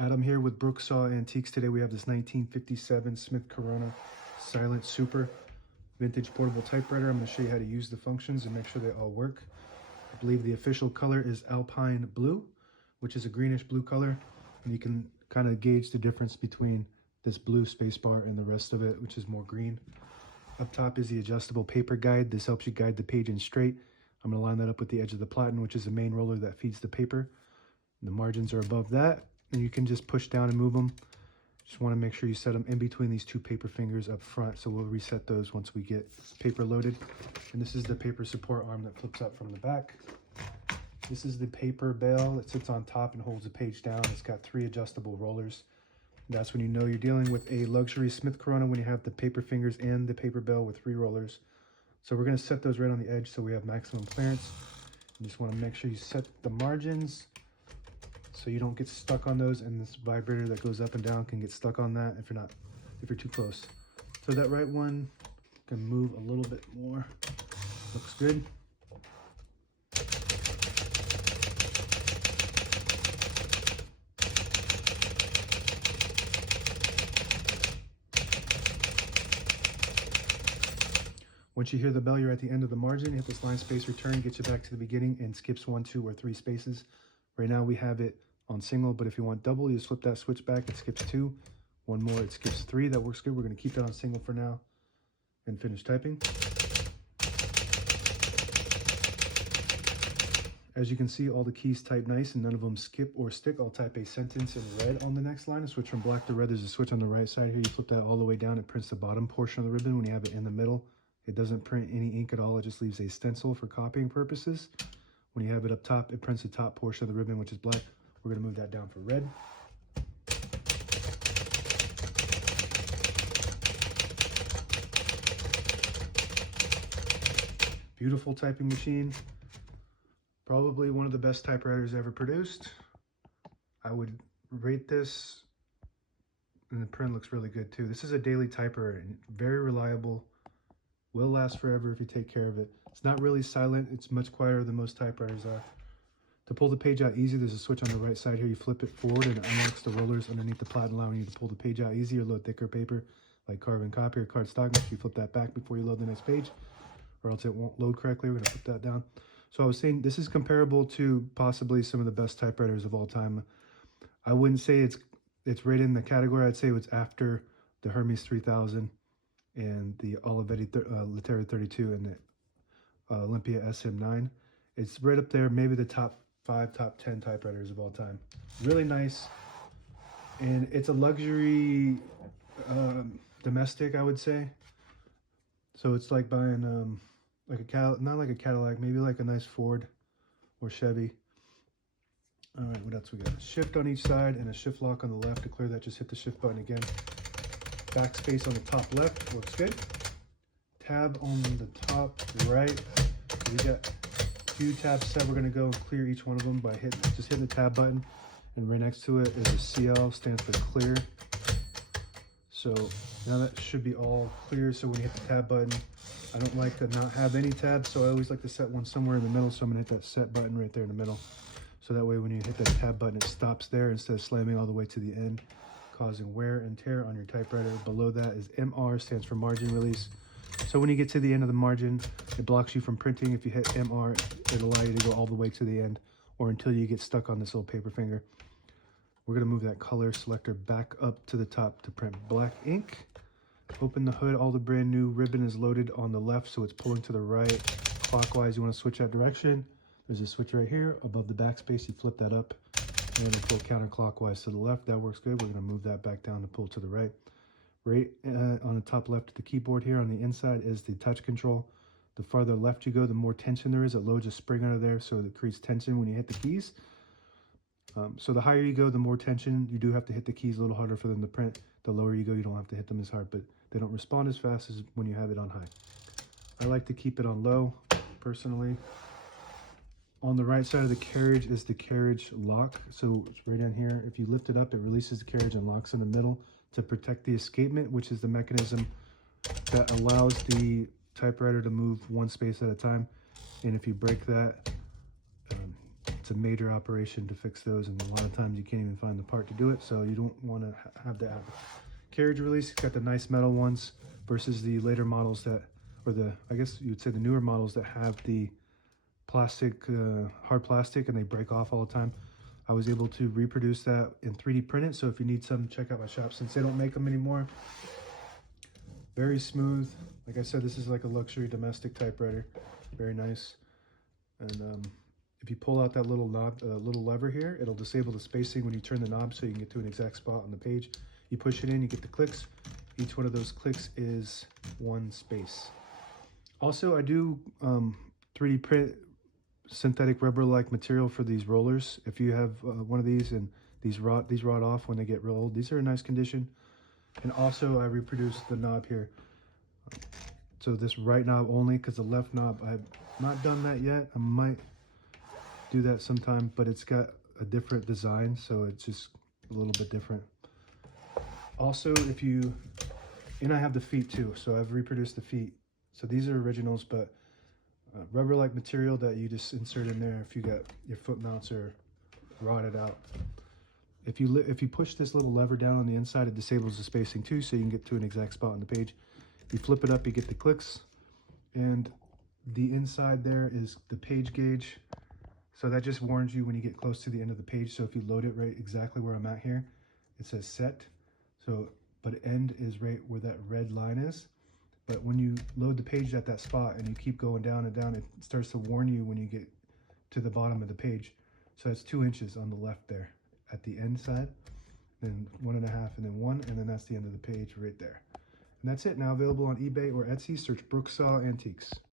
Adam here with Brooksaw Antiques. Today we have this 1957 Smith Corona Silent Super vintage portable typewriter. I'm going to show you how to use the functions and make sure they all work. I believe the official color is Alpine Blue, which is a greenish blue color, and you can kind of gauge the difference between this blue spacebar and the rest of it, which is more green. Up top is the adjustable paper guide. This helps you guide the page in straight. I'm going to line that up with the edge of the platen, which is the main roller that feeds the paper. The margins are above that, and you can just push down and move them. Just want to make sure you set them in between these two paper fingers up front, so we'll reset those once we get paper loaded. And this is the paper support arm that flips up from the back. This is the paper bale that sits on top and holds the page down. It's got 3 adjustable rollers. That's when you know you're dealing with a luxury Smith Corona, when you have the paper fingers and the paper bale with 3 rollers. So we're going to set those right on the edge so we have maximum clearance. You just want to make sure you set the margins so you don't get stuck on those, and this vibrator that goes up and down can get stuck on that if you're too close. So that right one can move a little bit more. Looks good. Once you hear the bell, you're at the end of the margin. Hit this line space return, get you back to the beginning, and skips 1, 2, or 3 spaces. Right now we have it on single, but if you want double, you just flip that switch back, it skips 2. One more, it skips 3. That works good. We're going to keep that on single for now and finish typing. As you can see, all the keys type nice and none of them skip or stick. I'll type a sentence in red on the next line and switch from black to red. There's a switch on the right side here. You flip that all the way down. It prints the bottom portion of the ribbon. When you have it in the middle, it doesn't print any ink at all. It just leaves a stencil for copying purposes. When you have it up top, it prints the top portion of the ribbon, which is black. We're going to move that down for red. Beautiful typing machine. Probably one of the best typewriters ever produced. I would rate this, and the print looks really good too. This is a daily typewriter, and very reliable. Will last forever if you take care of it. It's not really silent. It's much quieter than most typewriters are. To pull the page out easy, there's a switch on the right side here. You flip it forward and it unlocks the rollers underneath the platen, allowing you to pull the page out easier, load thicker paper like carbon copy or cardstock. Make sure you flip that back before you load the next page, or else it won't load correctly. We're going to flip that down. So I was saying this is comparable to possibly some of the best typewriters of all time. I wouldn't say it's right in the category. I'd say it's after the Hermes 3000 and the Olivetti Letera 32 and the Olympia SM9. It's right up there, maybe the top 5, top 10 typewriters of all time. Really nice, and it's a luxury domestic, I would say. So it's like buying like not like a Cadillac, maybe like a nice Ford or Chevy. All right, what else we got? A shift on each side and a shift lock on the left. To clear that, just hit the shift button again. Backspace on the top left works good. Tab on the top right. We got 2 tabs set. We're going to go and clear each one of them by just hitting the tab button, and right next to it is a CL, stands for clear. So now that should be all clear. So when you hit the tab button, I don't like to not have any tabs, so I always like to set one somewhere in the middle. So I'm going to hit that set button right there in the middle. So that way when you hit that tab button, it stops there instead of slamming all the way to the end, causing wear and tear on your typewriter. Below that is MR, stands for margin release. So when you get to the end of the margin, it blocks you from printing. If you hit MR, it'll allow you to go all the way to the end or until you get stuck on this little paper finger. We're going to move that color selector back up to the top to print black ink. Open the hood. All the brand new ribbon is loaded on the left, so it's pulling to the right. Clockwise, you want to switch that direction. There's a switch right here above the backspace. You flip that up and then pull counterclockwise to the left. That works good. We're going to move that back down to pull to the right. Right on the top left of the keyboard here on the inside is the touch control. The farther left you go, the more tension there is. It loads a spring under there, so it creates tension when you hit the keys. So the higher you go, the more tension. You do have to hit the keys a little harder for them to print. The lower you go, you don't have to hit them as hard, but they don't respond as fast as when you have it on high. I like to keep it on low, personally. On the right side of the carriage is the carriage lock. So it's right down here. If you lift it up, it releases the carriage and locks in the middle to protect the escapement, which is the mechanism that allows the typewriter to move one space at a time. And if you break that, it's a major operation to fix those, and a lot of times you can't even find the part to do it, so you don't want to have the carriage release. It's got the nice metal ones versus the later models that, or the, I guess you'd say the newer models that have the plastic, hard plastic, and they break off all the time. I was able to reproduce that in 3D print it, so if you need some, check out my shop since they don't make them anymore. Very smooth. Like I said, this is like a luxury domestic typewriter. Very nice. And if you pull out that little knob, little lever here, it'll disable the spacing when you turn the knob so you can get to an exact spot on the page. You push it in, you get the clicks. Each one of those clicks is one space. Also, I do 3D print synthetic rubber-like material for these rollers. If you have one of these and these rot off when they get real old, these are in nice condition. And also I reproduced the knob here. So this right knob only, because the left knob, I have not done that yet. I might do that sometime, but it's got a different design, so it's just a little bit different. Also, if you, and I have the feet too, so I've reproduced the feet. So these are originals, but rubber-like material that you just insert in there if you got your foot mounts are rotted out. If you push this little lever down on the inside, it disables the spacing too, so you can get to an exact spot on the page. You flip it up, you get the clicks, and the inside there is the page gauge. So that just warns you when you get close to the end of the page. So if you load it right exactly where I'm at here, it says set. So, but end is right where that red line is. But when you load the page at that spot and you keep going down and down, it starts to warn you when you get to the bottom of the page. So it's 2 inches on the left there at the end side, then 1.5, and then 1, and then that's the end of the page right there. And that's it. Now available on eBay or Etsy. Search Brooksaw Antiques.